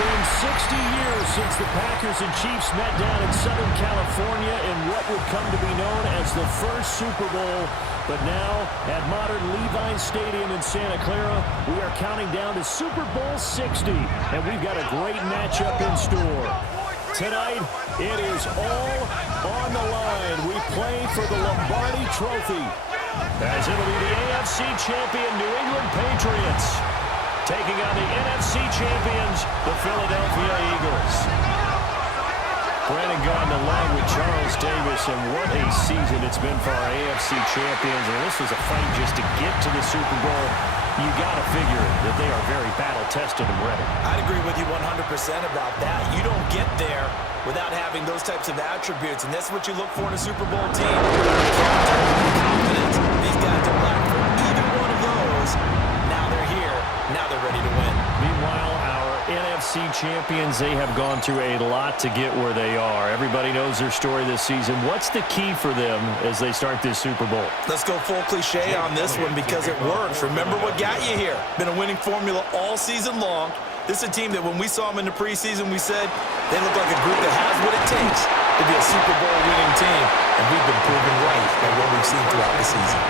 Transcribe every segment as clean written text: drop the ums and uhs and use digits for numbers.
been 60 years since the Packers and Chiefs met down in Southern California in what would come to be known as the first Super Bowl. But now, at modern Levi Stadium in Santa Clara, we are counting down to Super Bowl 60, and we've got a great matchup in store. Tonight, it is all on the line. We play for the Lombardi Trophy, as it'll be the AFC champion New England Patriots taking on the NFC champions, the Philadelphia Eagles. Brandon got on the line with Charles Davis, and what a season it's been for our AFC champions. And this was a fight just to get to the Super Bowl. You got to figure that they are very battle-tested and ready. I'd agree with you 100% about that. You don't get there without having those types of attributes, and that's what you look for in a Super Bowl team. Character, confidence. These guys don't lack for either one of those. Now they're here. Now they're ready to win. Meanwhile, our NFC champions, they have gone through a lot to get where they are. Everybody knows their story this season. What's the key for them as they start this Super Bowl? Let's go full cliche on this one because it works. Remember what got you here. Been a winning formula all season long. This is a team that when we saw them in the preseason, we said they look like a group that has what it takes to be a Super Bowl winning team. And we've been proven right by what we've seen throughout the season.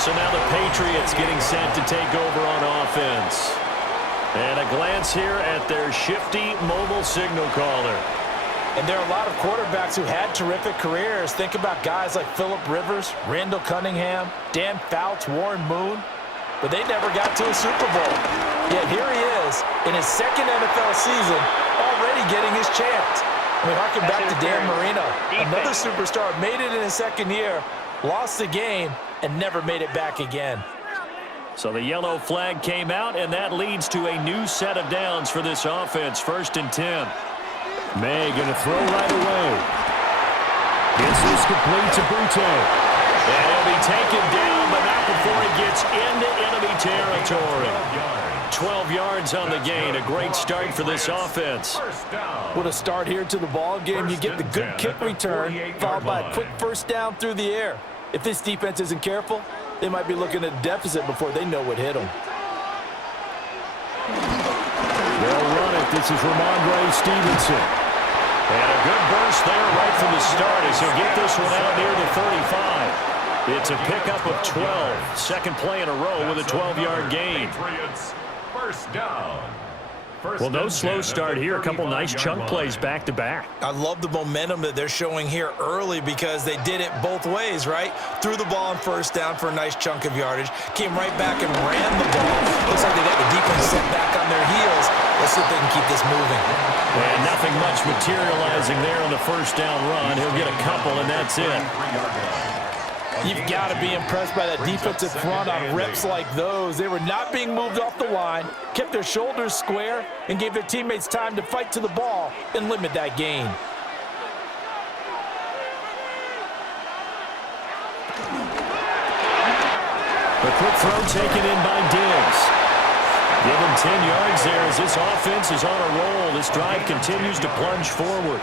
So now the Patriots getting set to take over on offense. And a glance here at their shifty mobile signal caller. And there are a lot of quarterbacks who had terrific careers. Think about guys like Phillip Rivers, Randall Cunningham, Dan Fouts, Warren Moon. But they never got to a Super Bowl. Yet here he is in his second NFL season, already getting his chance. I mean, harken back to Dan Marino. Another superstar made it in his second year, lost the game, and never made it back again. So the yellow flag came out, and that leads to a new set of downs for this offense. 1st and 10. May going to throw right away. Gets this complete to Brute. And he'll be taken down, but not before he gets into enemy territory. 12 yards on the gain. A great start for this offense. What a start here to the ball game. You get the good kick return, followed by a quick first down through the air. If this defense isn't careful, they might be looking at a deficit before they know what hit them. They'll run it. This is Ramondre Stevenson. And a good burst there right from the start as he'll get this one out near the 35. It's a pickup of 12. Second play in a row with a 12-yard gain. First down. Well, no slow start here. A couple nice chunk plays back-to-back. I love the momentum that they're showing here early because they did it both ways, right? Threw the ball on first down for a nice chunk of yardage, came right back and ran the ball. Looks like they got the defense set back on their heels. Let's see if they can keep this moving. And nothing much materializing there on the first down run. He'll get a couple, and that's it. You've got to be impressed by that defensive front on reps like those. They were not being moved off the line, kept their shoulders square, and gave their teammates time to fight to the ball and limit that gain. The quick throw taken in by Diggs. Give him 10 yards there as this offense is on a roll. This drive continues to plunge forward.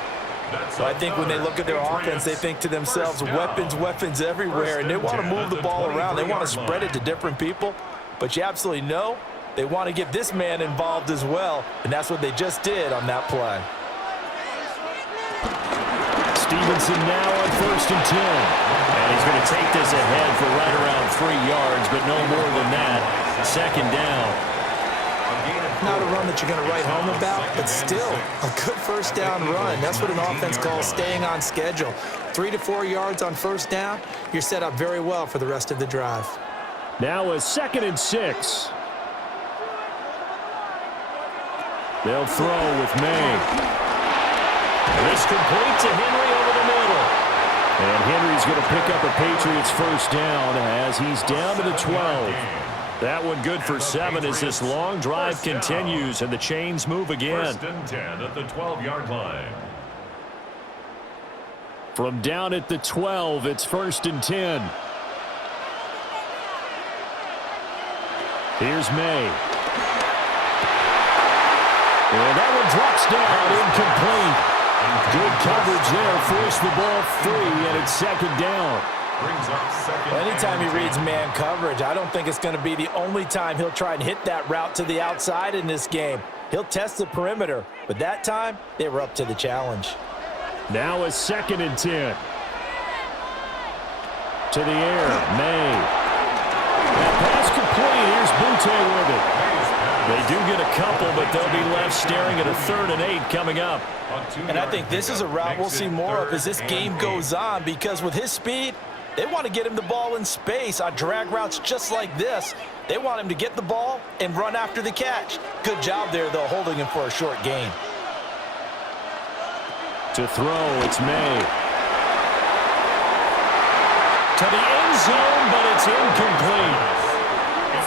So I think when they look at their offense, they think to themselves, weapons, weapons everywhere, and they want to move the ball around. They want to spread it to different people, but you absolutely know they want to get this man involved as well, and that's what they just did on that play. Stevenson now on 1st and 10. And he's going to take this ahead for right around 3 yards, but no more than that. Second down. Not a run that you're going to write home about, but still a good first down run. That's what an offense calls staying on schedule. 3 to 4 yards on first down, you're set up very well for the rest of the drive. Now a 2nd and 6. They'll throw with May. This complete to Henry over the middle. And Henry's going to pick up a Patriots first down as he's down to the 12. That one good for 7 as this long drive continues and the chains move again. 1st and 10 at the 12-yard line. From down at the 12, it's 1st and 10. Here's May. And that one drops down, incomplete. Good coverage there, forced the ball free, and it's 2nd down. Anytime he reads man coverage, I don't think it's going to be the only time he'll try and hit that route to the outside in this game. He'll test the perimeter, but that time they were up to the challenge. Now a 2nd and 10. To the air, May. That pass complete. Here's Butte with it. They do get a couple, but they'll be left staring at a 3rd and 8 coming up. And I think this is a route we'll see more of as this game goes on, because with his speed, they want to get him the ball in space on drag routes just like this. They want him to get the ball and run after the catch. Good job there, though, holding him for a short gain. To throw, it's May. To the end zone, but it's incomplete.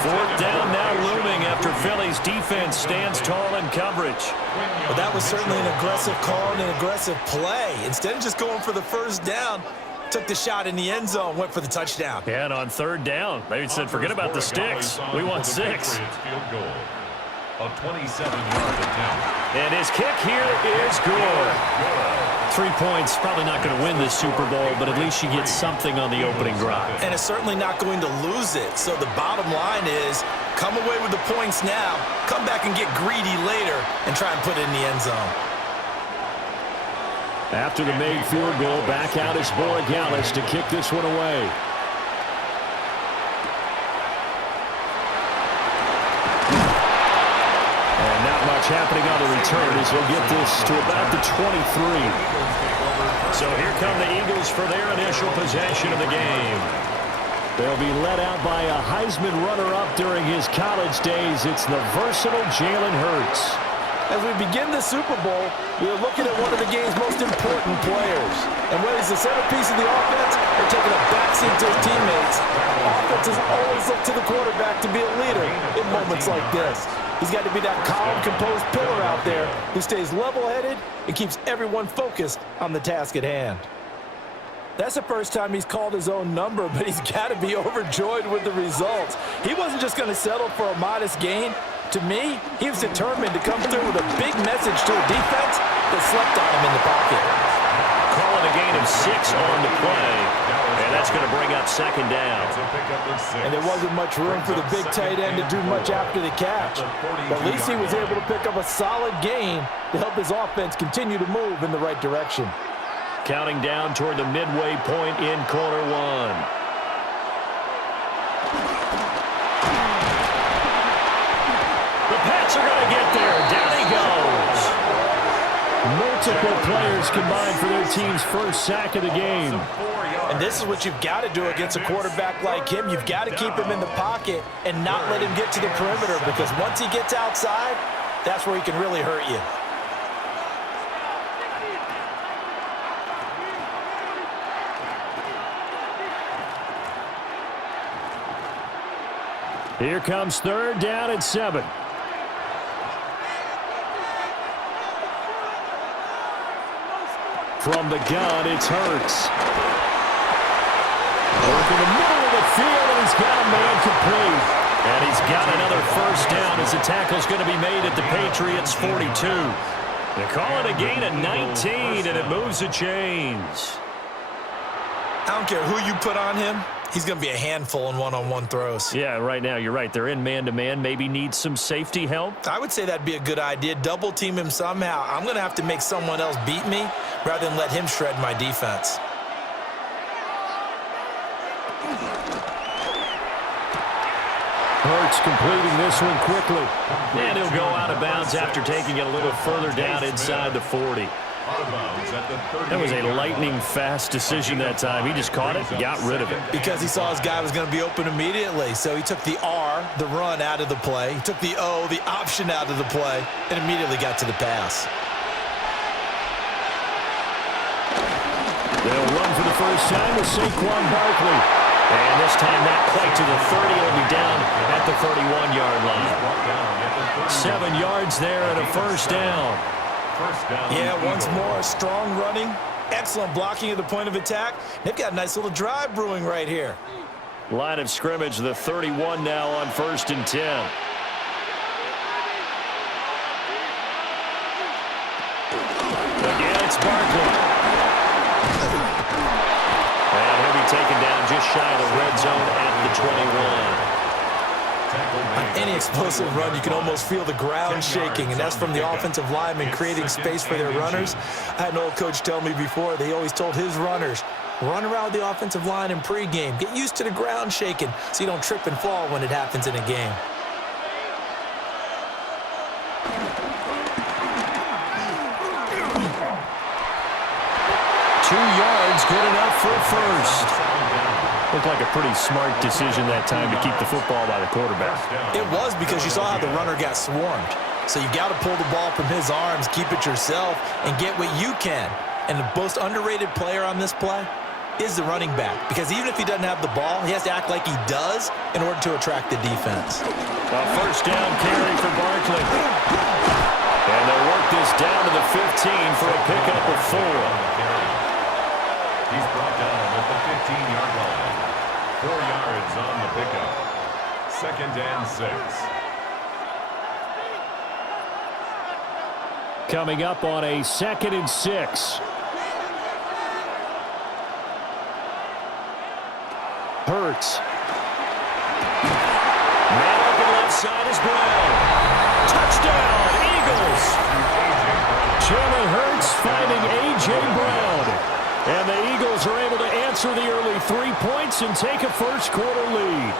4th down now looming after Philly's defense stands tall in coverage. Well, that was certainly an aggressive call and an aggressive play. Instead of just going for the 1st down, took the shot in the end zone, went for the touchdown. Yeah, and on 3rd down, they said, forget about the sticks. We want 6. A 27-yard attempt. And his kick here is good. 3 points, probably not going to win this Super Bowl, but at least you get something on the opening drive. And it's certainly not going to lose it. So the bottom line is, come away with the points now, come back and get greedy later, and try and put it in the end zone. After the made field goal, back out is Borregales to kick this one away. And not much happening on the return as he'll get this to about the 23. So here come the Eagles for their initial possession of the game. They'll be led out by a Heisman runner-up during his college days. It's the versatile Jalen Hurts. As we begin the Super Bowl, we're looking at one of the game's most important players. And whether he's the centerpiece of the offense or taking a backseat to his teammates, offenses always look to the quarterback to be a leader in moments like this. He's got to be that calm, composed pillar out there who stays level-headed and keeps everyone focused on the task at hand. That's the first time he's called his own number, but he's got to be overjoyed with the results. He wasn't just going to settle for a modest gain. To me, he was determined to come through with a big message to a defense that slept on him in the pocket. Calling a gain of 6 on the play, and that's going to bring up 2nd down. And there wasn't much room for the big tight end to do much after the catch. But at least he was able to pick up a solid gain to help his offense continue to move in the right direction. Counting down toward the midway point in quarter 1. Pats are going to get there. Down he goes. Multiple players combined for their team's first sack of the game. And this is what you've got to do against a quarterback like him. You've got to keep him in the pocket and not let him get to the perimeter, because once he gets outside, that's where he can really hurt you. Here comes 3rd down and 7. From the gun, it's Hurts. Working the middle of the field, and he's got a man complete. And he's got another 1st down as the tackle's going to be made at the Patriots' 42. They call it a gain of 19, and it moves the chains. I don't care who you put on him. He's going to be a handful in one-on-one throws. Yeah, right now, you're right. They're in man-to-man. Maybe needs some safety help. I would say that'd be a good idea. Double team him somehow. I'm going to have to make someone else beat me rather than let him shred my defense. Hurts completing this one quickly. And he'll go out of bounds after taking it a little further down inside the 40. That was a lightning-fast decision that time. He just caught it and got rid of it. Because he saw his guy was going to be open immediately. So he took the R, the run, out of the play. He took the O, the option, out of the play, and immediately got to the pass. They'll run for the first time with Saquon Barkley. And this time not quite to the 30. It'll be down at the 31-yard line. 7 yards there and a 1st down. Yeah, once more, strong running, excellent blocking at the point of attack. They've got a nice little drive brewing right here. Line of scrimmage, the 31 now on 1st and 10. Again, it's Barkley. And he'll be taken down just shy of the red zone at the 21. On any explosive run, you can almost feel the ground shaking, and that's from the offensive linemen creating space for their runners. I had an old coach tell me before, they always told his runners, run around the offensive line in pregame. Get used to the ground shaking so you don't trip and fall when it happens in a game. Good enough for first. Looked like a pretty smart decision that time to keep the football by the quarterback. It was, because you saw how the runner got swarmed. So you got to pull the ball from his arms, keep it yourself, and get what you can. And the most underrated player on this play is the running back, because even if he doesn't have the ball, he has to act like he does in order to attract the defense. A first down carry for Barkley. And they'll work this down to the 15 for a pickup of 4. He's brought down at the 15-yard line. 4 yards on the pickup. 2nd and 6. Coming up on a 2nd and 6. Hurts. Man open left side is Brown. Touchdown, Eagles. Jalen Hurts finding A.J. Brown. And the Eagles are able to answer the early 3 points and take a first-quarter lead.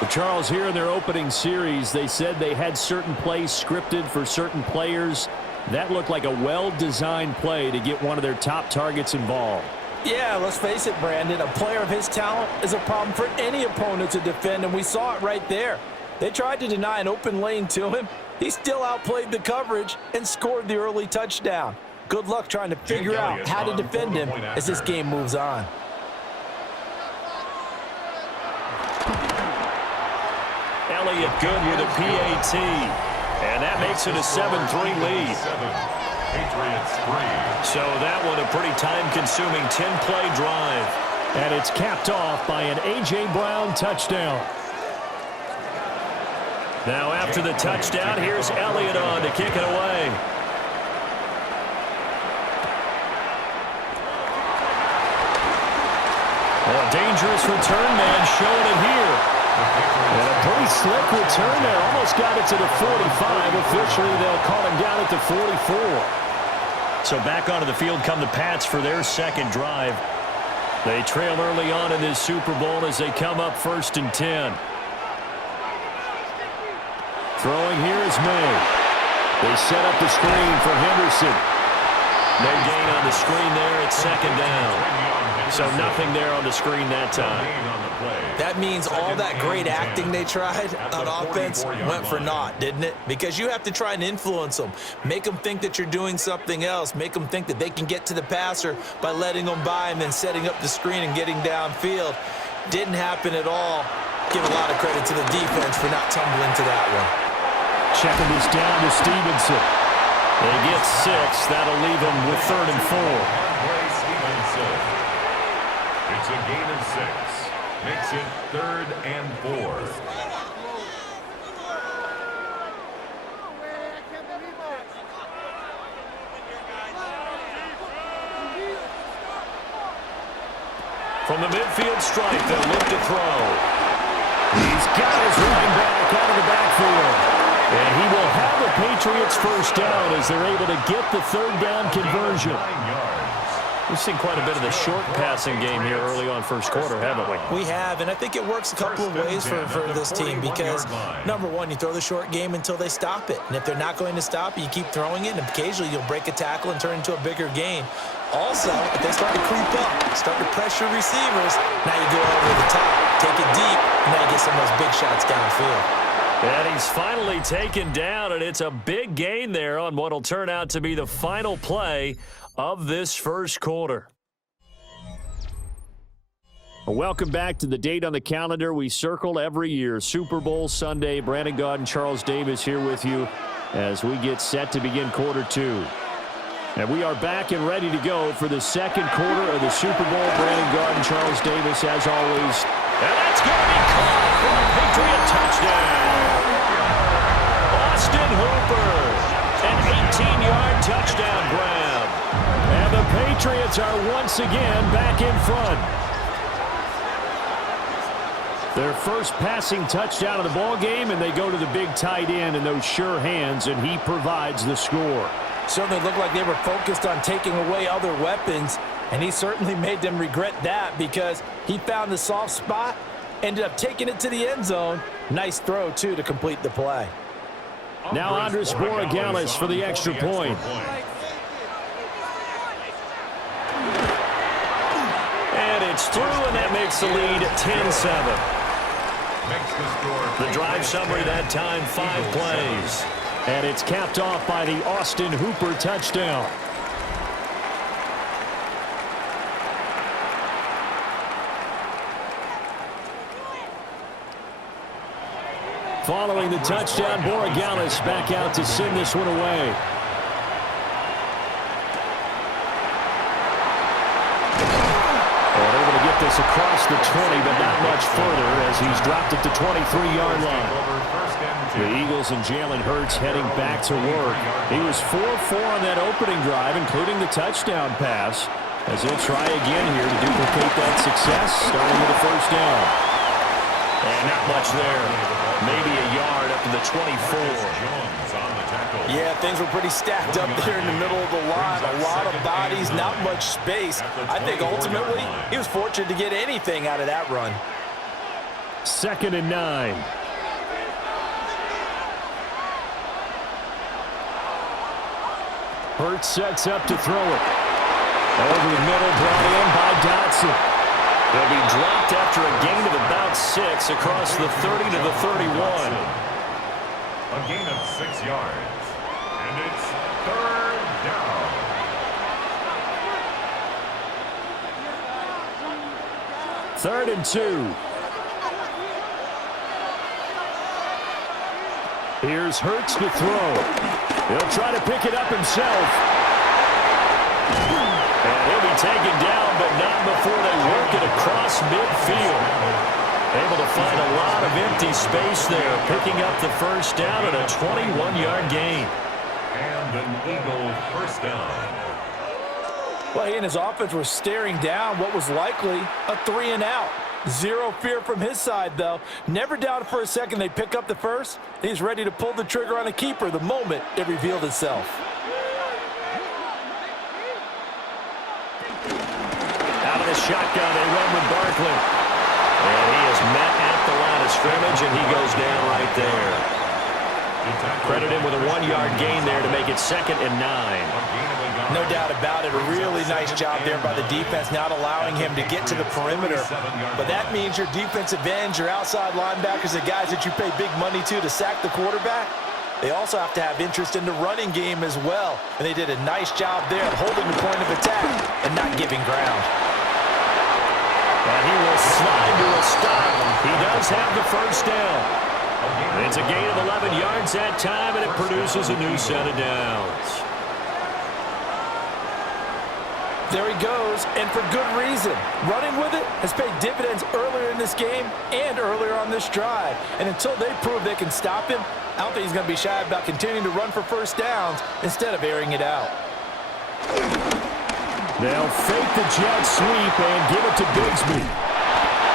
But Charles, here in their opening series, they said they had certain plays scripted for certain players. That looked like a well-designed play to get one of their top targets involved. Yeah, let's face it, Brandon. A player of his talent is a problem for any opponent to defend, and we saw it right there. They tried to deny an open lane to him. He still outplayed the coverage and scored the early touchdown. Good luck trying to figure out how to defend him as this game moves on. Elliott good with a PAT. And that makes it a 7-3 lead. Patriots 3. So that one a pretty time-consuming 10-play drive. And it's capped off by an A.J. Brown touchdown. Now after the touchdown, here's Elliott on to kick it away. A dangerous return man showing it here. And a pretty slick return there. Almost got it to the 45. Officially, they'll call him down at the 44. So back onto the field come the Pats for their second drive. They trail early on in this Super Bowl as they come up 1st and 10. Throwing here is May. They set up the screen for Henderson. No gain on the screen there. It's 2nd down. So nothing there on the screen that time. That means all that great acting they tried on offense went for naught, didn't it? Because you have to try and influence them. Make them think that you're doing something else. Make them think that they can get to the passer by letting them by and then setting up the screen and getting downfield. Didn't happen at all. Give a lot of credit to the defense for not tumbling to that one. Checking this down to Stevenson. They get 6. That'll leave them with 3rd and 4. It's a gain of 6. Makes it 3rd and 4. From the midfield stripe, they'll look to throw. He's got his running back out of the backfield. And he will have the Patriots first down as they're able to get the 3rd down conversion. We've seen quite a bit of the short passing game here early on first quarter, haven't we? We have, and I think it works a couple of ways for this team because, number one, you throw the short game until they stop it. And if they're not going to stop it, you keep throwing it, and occasionally you'll break a tackle and turn into a bigger gain. Also, if they start to creep up, start to pressure receivers, now you go over the top, take it deep, and now you get some of those big shots downfield. And he's finally taken down, and it's a big gain there on what will turn out to be the final play of this first quarter. Welcome back to the date on the calendar we circle every year, Super Bowl Sunday. Brandon Gaud and Charles Davis here with you as we get set to begin quarter 2. And we are back and ready to go for the second quarter of the Super Bowl. Brandon Gaud and Charles Davis, as always. And that's going to be caught for a Patriot touchdown. Austin Hooper, an 18-yard touchdown grab. And the Patriots are once again back in front. Their first passing touchdown of the ball game, and they go to the big tight end in those sure hands, and he provides the score. Certainly looked like they were focused on taking away other weapons, and he certainly made them regret that because he found the soft spot, ended up taking it to the end zone. Nice throw, too, to complete the play. Now Andres Borregales for the extra point. And it's through, and that makes the lead 10-7. The drive summary that time, 5 plays. And it's capped off by the Austin Hooper touchdown. Following the touchdown, Borregales back out to send this one away. This across the 20, but not much further as he's dropped it to 23-yard line. The Eagles and Jalen Hurts heading back to work. He was 4-4 on that opening drive, including the touchdown pass, as he'll try again here to duplicate that success, starting with a first down. And not much there. Maybe a yard up to the 24. Yeah, things were pretty stacked up there in the middle of the line. A lot of bodies, not much space. I think ultimately he was fortunate to get anything out of that run. 2nd and 9. Hurts sets up to throw it. Over the middle, brought in by Dotson. They'll be dropped after a gain of about 6 across the 30 to the 31. A gain of 6 yards. And it's 3rd down. Third and 2. Here's Hurts to throw. He'll try to pick it up himself. And he'll be taken down, but not before they work it across midfield. Able to find a lot of empty space there, picking up the first down at a 21-yard gain. And an Eagle first down. Well, he and his offense were staring down what was likely a 3-and-out. Zero fear from his side, though. Never doubted for a second they'd pick up the first. He's ready to pull the trigger on a keeper the moment it revealed itself. Out of the shotgun, they run with Barkley. And he is met at the line of scrimmage, and he goes down right there. Credit him with a 1-yard gain there to make it 2nd and 9. No doubt about it. A really nice job there by the defense, not allowing him to get to the perimeter. But that means your defensive ends, your outside linebackers, the guys that you pay big money to sack the quarterback, they also have to have interest in the running game as well. And they did a nice job there of holding the point of attack and not giving ground. And he will slide to a stop. He does have the first down. It's a gain of 11 yards that time, and it produces a new set of downs. There he goes, and for good reason. Running with it has paid dividends earlier in this game and earlier on this drive. And until they prove they can stop him, I don't think he's going to be shy about continuing to run for first downs instead of airing it out. They'll fake the jet sweep and give it to Bigsby.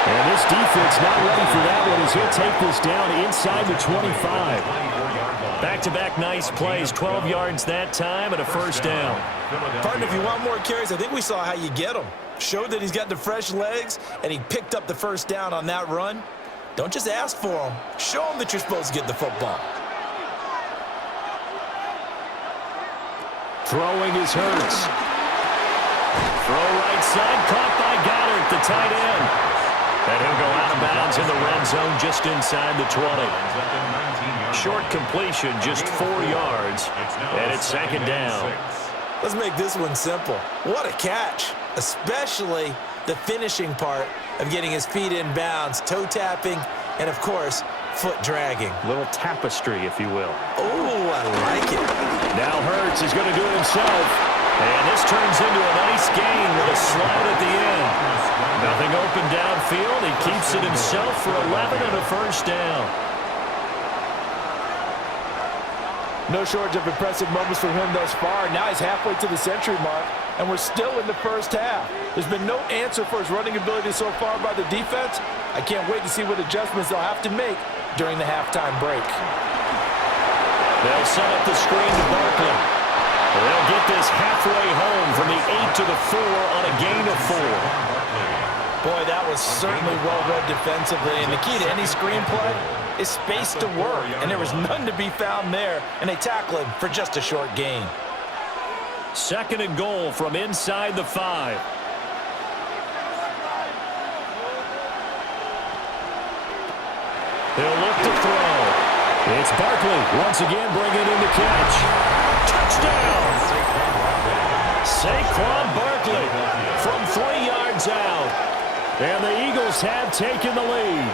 And this defense not ready for that one as he'll take this down inside the 25. Back-to-back nice plays, 12 yards that time and a first down. Partner, if you want more carries, I think we saw how you get them. Showed that he's got the fresh legs, and he picked up the first down on that run. Don't just ask for them. Show them that you're supposed to get the football. Throwing is Hurts. Throw right side, caught by Goddard, the tight end. And he'll go out of bounds in the red zone just inside the 20. Short completion, just 4 yards, and it's 2nd down. Let's make this one simple. What a catch, especially the finishing part of getting his feet in bounds, toe tapping, and, of course, foot dragging. Little tapestry, if you will. Oh, I like it. Now Hurts is going to do it himself. And this turns into a nice gain with a slide at the end. Nothing open downfield. He keeps it himself for 11 and a first down. No shortage of impressive moments for him thus far. Now he's halfway to the century mark. and we're still in the first half. There's been no answer for his running ability so far by the defense. I can't wait to see what adjustments they'll have to make during the halftime break. They'll set up the screen to Barkley. They'll get this halfway home from the 8 to the 4 on a gain of 4. Boy, that was certainly well-read defensively, and the key to any screenplay is space to work, and there was none to be found there, and they tackle him for just a short gain. 2nd and goal from inside the 5. He'll look to throw. It's Barkley once again bringing in the catch. Touchdown! Saquon Barkley from 3 yards out. And the Eagles have taken the lead.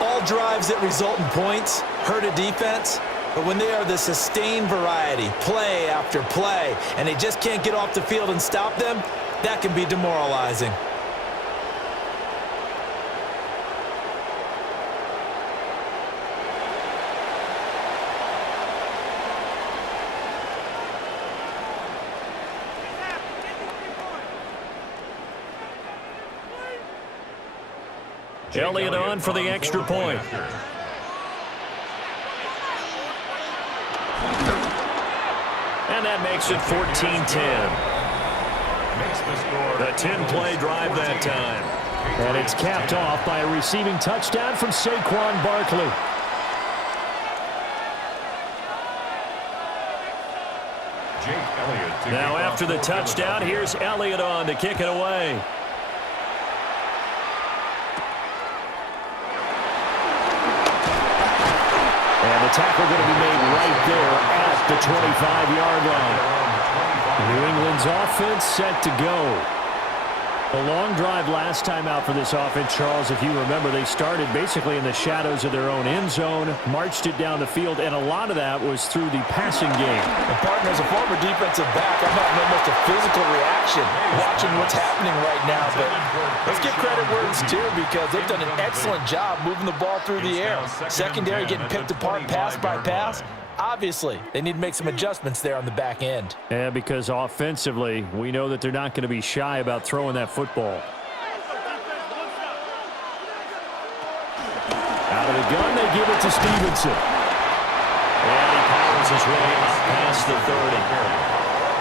All drives that result in points hurt a defense, but when they are the sustained variety, play after play, and they just can't get off the field and stop them, that can be demoralizing. Elliott on for the extra point. And that makes it 14-10. The 10-play drive that time. And it's capped off by a receiving touchdown from Saquon Barkley. Now after the touchdown, here's Elliott on to kick it away. And the tackle going to be made right there at the 25-yard line. New England's offense set to go. A long drive last time out for this offense, Charles. If you remember, they started basically in the shadows of their own end zone, marched it down the field, and a lot of that was through the passing game. And partner, as a former defensive back, I'm having almost a physical reaction watching what's happening right now. But let's give credit where it's due, because they've done an excellent job moving the ball through the air. Secondary getting picked apart pass by pass. Obviously, they need to make some adjustments there on the back end. Yeah, because offensively, we know that they're not going to be shy about throwing that football. Out of the gun, they give it to Stevenson. And he powers his way up past the 30.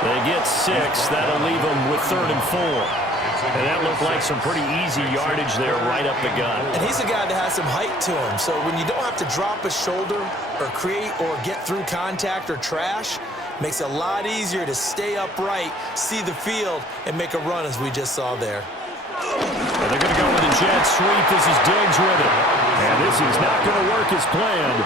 They get 6. That'll leave them with 3rd and 4. And that looked like some pretty easy yardage there right up the gut. And he's a guy that has some height to him. So when you don't have to drop a shoulder or create or get through contact or trash, makes it a lot easier to stay upright, see the field, and make a run as we just saw there. And they're going to go with the jet sweep. This is Diggs with it. And this is not going to work as planned.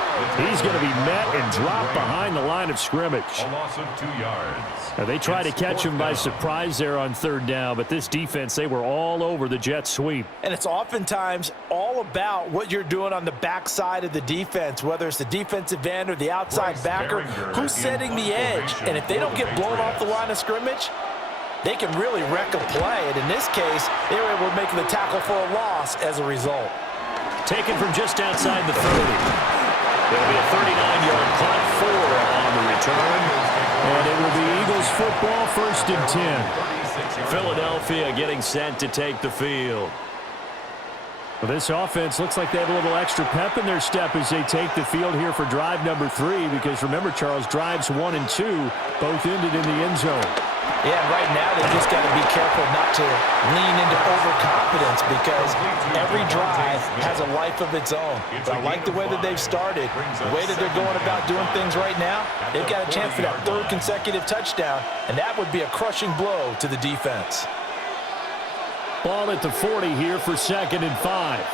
He's going to be met and dropped behind the line of scrimmage. A loss of 2 yards. Now, they try to catch him by surprise there on 3rd down, but this defense, they were all over the jet sweep. And it's oftentimes all about what you're doing on the backside of the defense, whether it's the defensive end or the outside backer, who's setting the edge. And if they don't get blown off the line of scrimmage, they can really wreck a play. And in this case, they were able to make the tackle for a loss as a result. Taken from just outside the 30. There'll be a 39-yard punt, 4 on the return. And it will be Eagles football, 1st and 10. Philadelphia getting set to take the field. Well, this offense looks like they have a little extra pep in their step as they take the field here for drive number 3. Because remember, Charles, drives 1 and 2 both ended in the end zone. Yeah, right now they just got to be careful not to lean into overconfidence, because every drive has a life of its own. But I like the way that they've started, the way that they're going about doing things right now. They've got a chance for that 3rd consecutive touchdown, and that would be a crushing blow to the defense. Ball at the 40 here for 2nd and 5.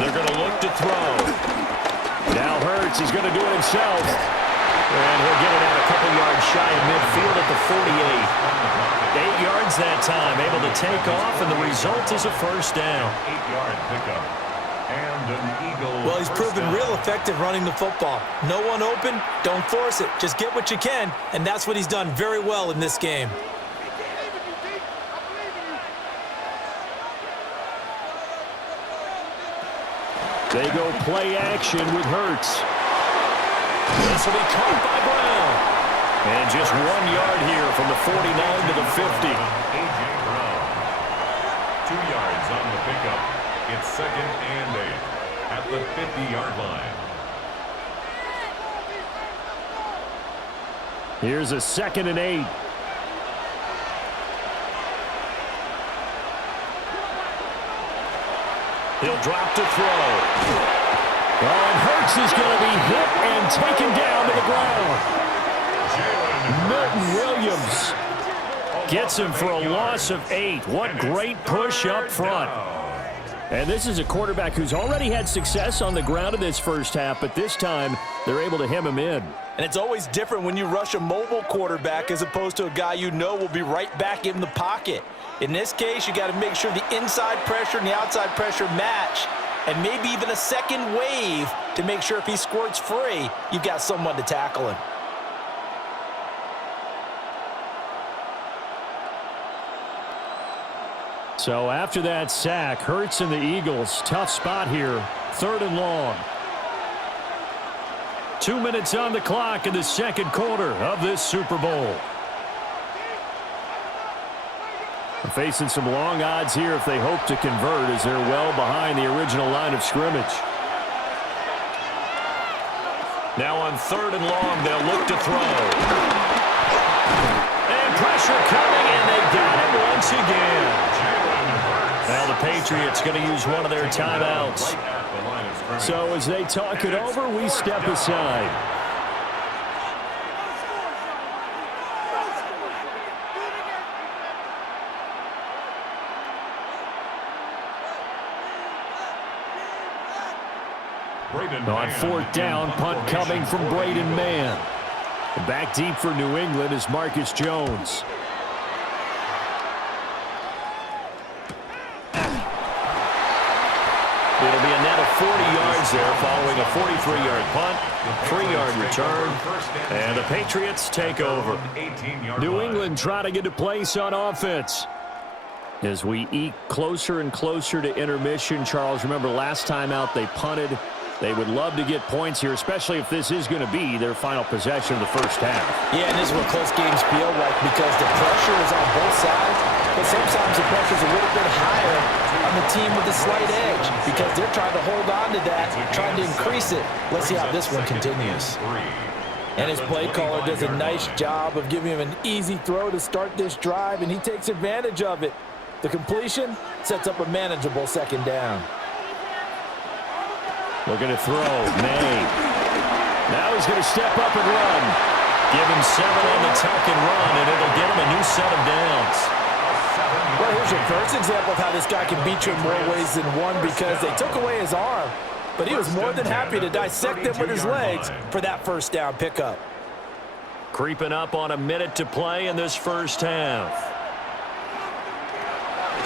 They're going to look to throw. Now Hurts is going to do it himself. And he'll get it out a couple yards shy of midfield at the 48. 8 yards that time, able to take off, and the result is a 1st down. 8-yard pickup. And an Eagle. Well, he's proven real effective running the football. No one open, don't force it. Just get what you can, and that's what he's done very well in this game. They go play action with Hurts. This will be caught by Brown. And just 1 yard here from the 49 to the 50. A.J. Brown. 2 yards on the pickup. It's 2nd and 8 at the 50-yard line. Here's a 2nd and 8. He'll drop to throw. Oh, and Hurts is going to be hit and taken down to the ground. Milton Williams gets him for a loss of 8. What great push up front. And this is a quarterback who's already had success on the ground in this first half, but this time they're able to hem him in. And it's always different when you rush a mobile quarterback as opposed to a guy you know will be right back in the pocket. In this case, you got to make sure the inside pressure and the outside pressure match, and maybe even a second wave to make sure if he squirts free, you've got someone to tackle him. So after that sack, Hurts and the Eagles, tough spot here, 3rd and long. 2 minutes on the clock in the second quarter of this Super Bowl. They're facing some long odds here if they hope to convert, as they're well behind the original line of scrimmage. Now on 3rd and long, they'll look to throw. And pressure coming, and they got him once again. Now the Patriots going to use one of their timeouts. So as they talk it over, we step aside. On 4th down, punt coming from Braden Mann. Back deep for New England is Marcus Jones. It'll be a net of 40 yards there following a 43-yard punt, 3-yard return, and the Patriots take over. New England trying to get a place on offense. As we eke closer and closer to intermission, Charles, remember last time out they punted. They would love to get points here, especially if this is going to be their final possession of the first half. Yeah, and this is what close games feel like because the pressure is on both sides, but sometimes the pressure is a little bit higher on the team with a slight edge because they're trying to hold on to that, trying to increase it. Let's see how this one continues. And his play caller does a nice job of giving him an easy throw to start this drive, and he takes advantage of it. The completion sets up a manageable 2nd down. Looking to throw, May. Now he's going to step up and run. Give him 7 on the tuck and run, and it'll get him a new set of downs. Well, here's your first example of how this guy can beat you in more ways than one because they took away his arm, but he was more than happy to dissect them with his legs for that first down pickup. Creeping up on a minute to play in this first half.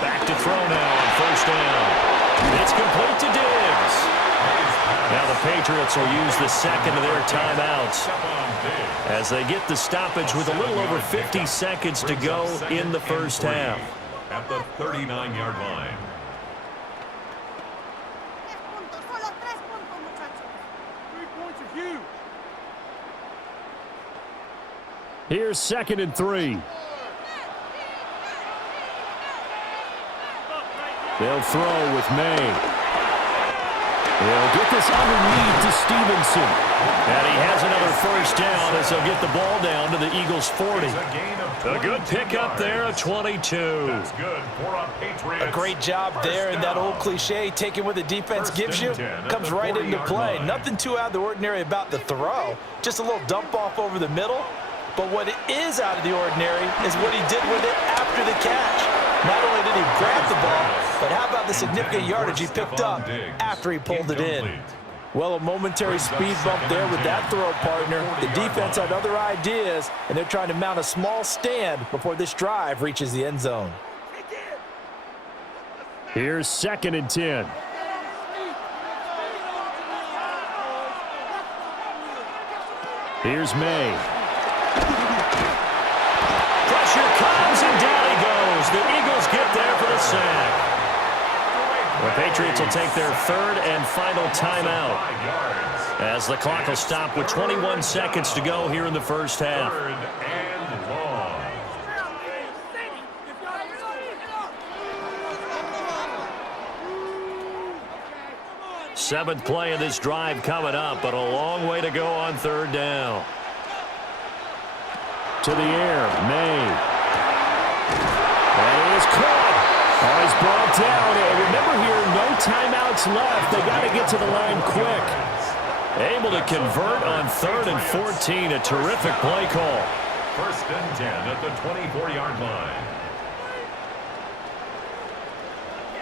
Back to throw now on 1st down. It's complete to Diggs. Now the Patriots will use the 2nd of their timeouts as they get the stoppage with a little over 50 seconds to go in the first half. At the 39-yard line. Here's 2nd and 3. They'll throw with May. They'll get this underneath to Stevenson. And he has another first down as they'll get the ball down to the Eagles' 40. A good pickup there of 22. That's good for a Patriots. A great job there, and that old cliche, taking what the defense gives you, comes right into play. Nothing too out of the ordinary about the throw. Just a little dump off over the middle. But what is out of the ordinary is what he did with it after the catch. Not only did he grab the ball, but how about the significant yardage he picked up after he pulled it in? Well, a momentary speed bump there with that throw, partner. The defense had other ideas, and they're trying to mount a small stand before this drive reaches the end zone. Here's 2nd and 10. Here's May. Pressure comes, and down he goes. The Eagles get there for the sack. The Patriots will take their 3rd and final timeout. As the clock will stop with 21 seconds to go here in the first half. Third and long. Seventh play of this drive coming up, but a long way to go on third down. To the air, May. And it is caught. Oh, he's brought down. And remember here, no timeouts left. They got to get to the line quick. Able to convert on 3rd and 14. A terrific play call. First and 10 at the 24-yard line.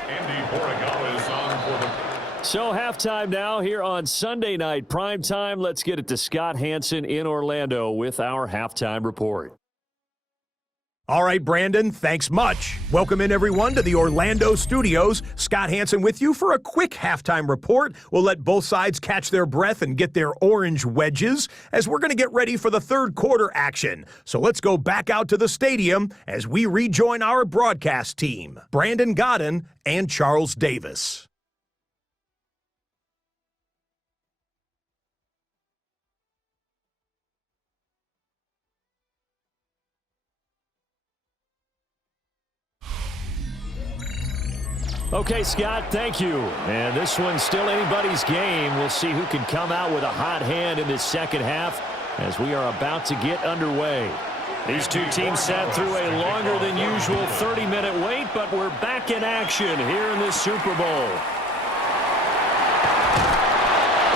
Andy Borregales on for the... So halftime now here on Sunday night prime time. Let's get it to Scott Hanson in Orlando with our halftime report. All right, Brandon, thanks much. Welcome in, everyone, to the Orlando studios. Scott Hanson with you for a quick halftime report. We'll let both sides catch their breath and get their orange wedges as we're going to get ready for the third quarter action. So let's go back out to the stadium as we rejoin our broadcast team, Brandon Godden and Charles Davis. Okay, Scott, thank you. And this one's still anybody's game. We'll see who can come out with a hot hand in this second half as we are about to get underway. These two teams sat through a longer than usual 30-minute wait, but we're back in action here in this Super Bowl.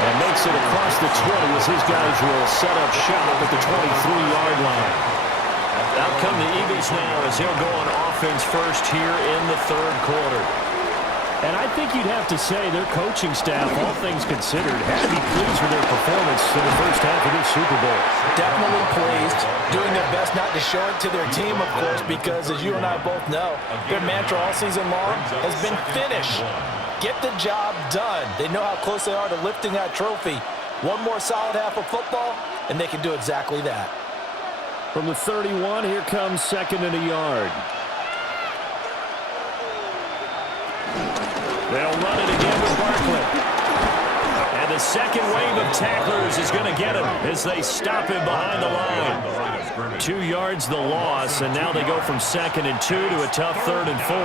And makes it across the 20 as his guys will set up shop at the 23-yard line. Out come the Eagles now as he'll go on offense first here in the third quarter. And I think you'd have to say their coaching staff, all things considered, had to be pleased with their performance in the first half of this Super Bowl. Definitely pleased. Doing their best not to show it to their team, of course, because as you and I both know, their mantra all season long has been finish. Get the job done. They know how close they are to lifting that trophy. One more solid half of football, and they can do exactly that. From the 31, here comes 2nd and a yard. They'll run it again with Barkley. And the second wave of tacklers is going to get him as they stop him behind the line. 2 yards the loss, and now they go from 2nd and 2 to a tough 3rd and 4.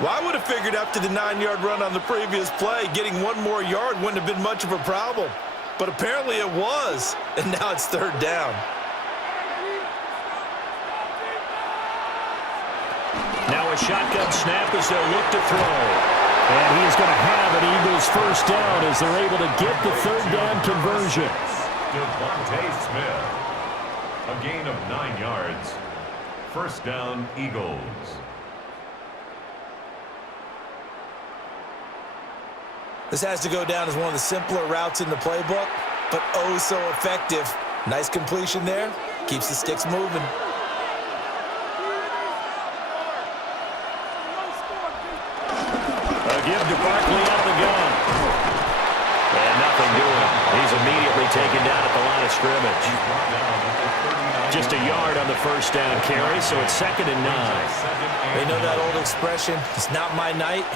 Well, I would have figured after the 9-yard run on the previous play, getting one more yard wouldn't have been much of a problem. But apparently it was, and now it's 3rd down. Now a shotgun snap as they'll look to throw. And he is going to have an Eagles first down as they're able to get the 3rd down conversion. Devontae Smith. A gain of 9 yards. First down, Eagles. This has to go down as one of the simpler routes in the playbook, but oh so effective. Nice completion there. Keeps the sticks moving. Give to Barkley out of the gun. And nothing doing. He's immediately taken down at the line of scrimmage. Just a yard on the first down carry, so it's 2nd and 9. They know that old expression, it's not my night.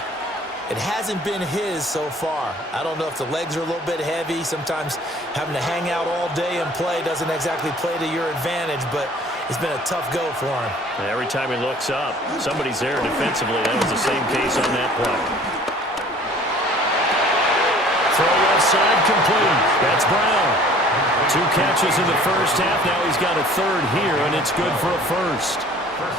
It hasn't been his so far. I don't know if the legs are a little bit heavy. Sometimes having to hang out all day and play doesn't exactly play to your advantage, but it's been a tough go for him. And every time he looks up, somebody's there defensively. That was the same case on that play. Throw left side complete. That's Brown. 2 catches in the first half. Now he's got a 3rd here, and it's good for a first.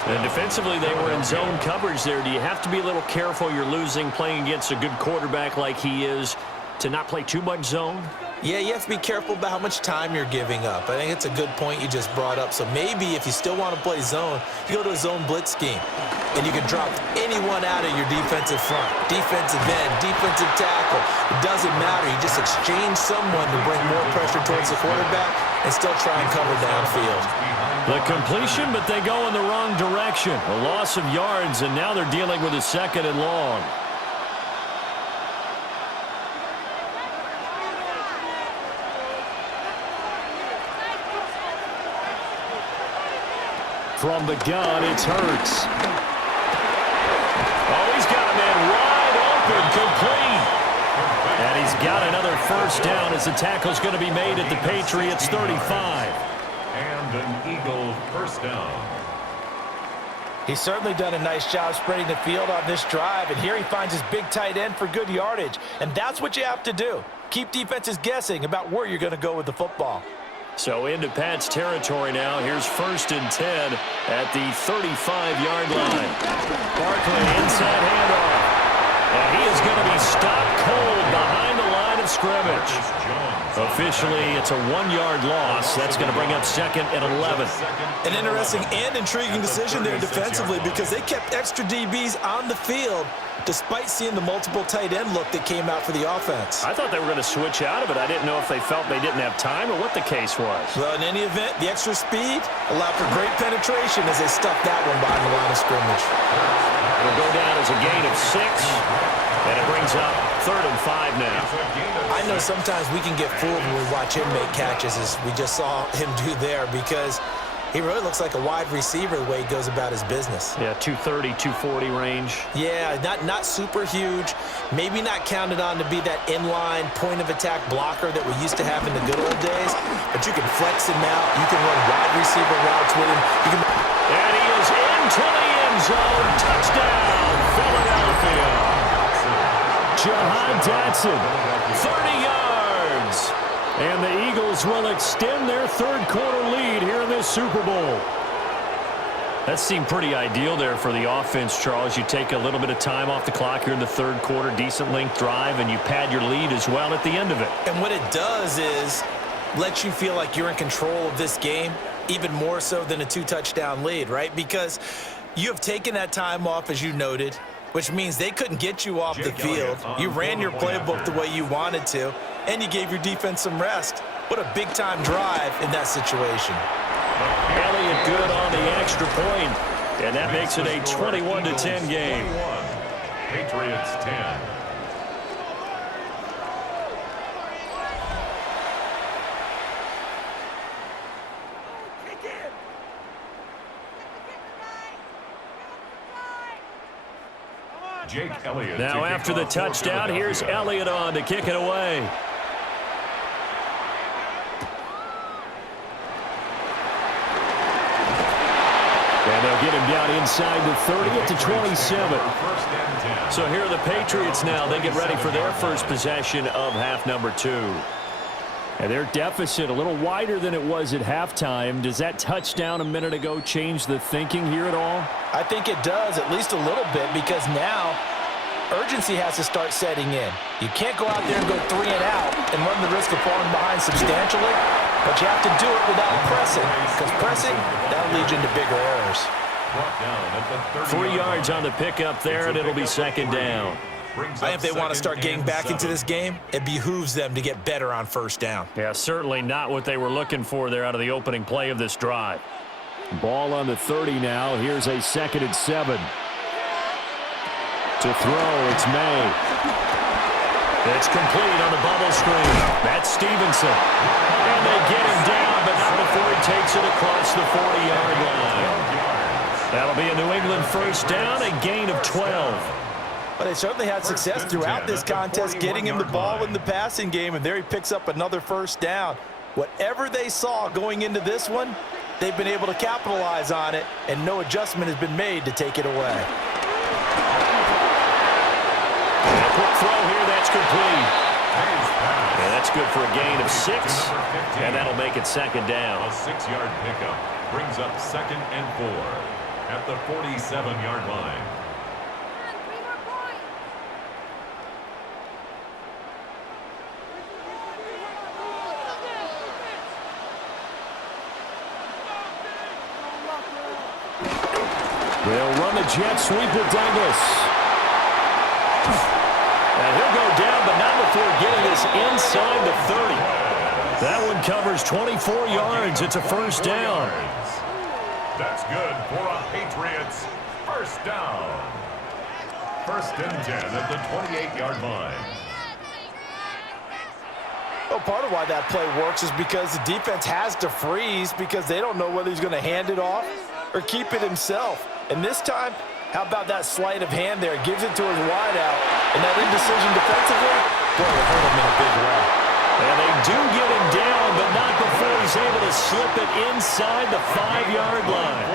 And defensively, they were in zone coverage there. Do you have to be a little careful you're losing playing against a good quarterback like he is to not play too much zone? Yeah, you have to be careful about how much time you're giving up. I think it's a good point you just brought up. So maybe if you still want to play zone, you go to a zone blitz scheme. And you can drop anyone out of your defensive front. Defensive end, defensive tackle. It doesn't matter. You just exchange someone to bring more pressure towards the quarterback and still try and cover downfield. The completion, but they go in the wrong direction. A loss of yards, and now they're dealing with a 2nd and long. From the gun, it's Hurts. Oh, he's got a man wide open, complete. And he's got another first down as the tackle's going to be made at the Patriots 35. And an Eagle first down. He's certainly done a nice job spreading the field on this drive, and here he finds his big tight end for good yardage. And that's what you have to do. Keep defenses guessing about where you're going to go with the football. So into Pat's territory now. Here's 1st and 10 at the 35-yard line. Barkley inside handoff. And he is going to be stopped cold behind the line of scrimmage. Officially, it's a 1-yard loss. That's going to bring up 2nd and 11. An interesting and intriguing decision there defensively because they kept extra DBs on the field despite seeing the multiple tight end look that came out for the offense. I thought they were going to switch out of it. I didn't know if they felt they didn't have time or what the case was. Well, in any event, the extra speed allowed for great penetration as they stuffed that one behind the line of scrimmage. It'll go down as a gain of 6, and it brings up 3rd and 5 now. I know sometimes we can get fooled when we watch him make catches, as we just saw him do there, because he really looks like a wide receiver the way he goes about his business. Yeah, 230, 240 range. Yeah, not super huge. Maybe not counted on to be that inline point-of-attack blocker that we used to have in the good old days, but you can flex him out. You can run wide receiver routes with him. And he is into the end zone. Touchdown, Philadelphia. Jahan Dotson, 30 yards. And the Eagles will extend their third-quarter lead here in this Super Bowl. That seemed pretty ideal there for the offense, Charles. You take a little bit of time off the clock here in the third quarter, decent length drive, and you pad your lead as well at the end of it. And what it does is let you feel like you're in control of this game, even more so than a 2-touchdown lead, right? Because you have taken that time off, as you noted, which means they couldn't get you off the field. You ran your playbook the way you wanted to, and you gave your defense some rest. What a big-time drive in that situation. Elliott good on the extra point, and that makes it a 21-10 game. Patriots 10. Jake Elliott. Now after the touchdown, here's Elliott on to kick it away. And they'll get him down inside the 30 at the 27. So here are the Patriots now. They get ready for their first possession of half number 2. And their deficit a little wider than it was at halftime. Does that touchdown a minute ago change the thinking here at all? I think it does, at least a little bit, because now urgency has to start setting in. You can't go out there and go 3 and out and run the risk of falling behind substantially, but you have to do it without pressing, because pressing, that'll lead you into bigger errors. 3 yards on the pickup there, and it'll be 2nd down. I think if they want to start getting back into this game, it behooves them to get better on 1st down. Yeah, certainly not what they were looking for there out of the opening play of this drive. Ball on the 30 now. Here's a 2nd and 7. To throw, it's May. It's complete on the bubble screen. That's Stevenson. And they get him down, but not before he takes it across the 40-yard line. That'll be a New England first down, a gain of 12. But they certainly had success throughout this contest, getting him the ball in the passing game, and there he picks up another first down. Whatever they saw going into this one, they've been able to capitalize on it, and no adjustment has been made to take it away. And a quick throw here, that's complete. And that's good for a gain of 6, and that'll make it 2nd down. A 6-yard pickup brings up 2nd and 4 at the 47-yard line. They'll run the jet sweep with Douglas. And he'll go down, but not before getting us inside the 30. That one covers 24 yards. It's a first down. That's good for a Patriots first down. 1st and 10 at the 28-yard line. Well, part of why that play works is because the defense has to freeze because they don't know whether he's going to hand it off or keep it himself. And this time, how about that sleight of hand there? Gives it to his wideout. And that indecision defensively Boy, it hurt him in a big way. And they do get him down, but not before he's able to slip it inside the 5-yard line.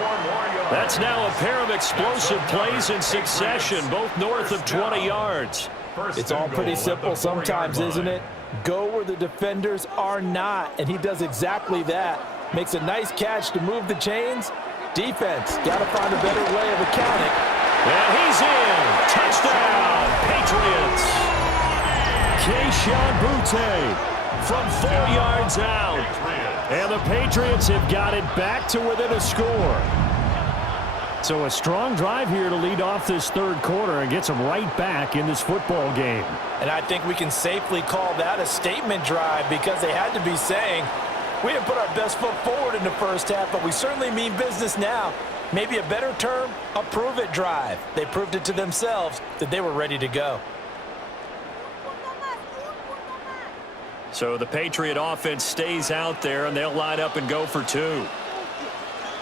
That's now a pair of explosive plays in succession, both north of 20 yards. It's all pretty simple sometimes, isn't it? Go where the defenders are not, and he does exactly that. Makes a nice catch to move the chains. Defense, got to find a better way of accounting. And he's in. Touchdown, Patriots. Keyshawn Boutte from 4 yards out. And the Patriots have got it back to within a score. So a strong drive here to lead off this third quarter and gets them right back in this football game. And I think we can safely call that a statement drive because they had to be saying, we didn't put our best foot forward in the first half, but we certainly mean business now. Maybe a better term, a prove-it drive. They proved it to themselves that they were ready to go. So the Patriot offense stays out there, and they'll line up and go for 2.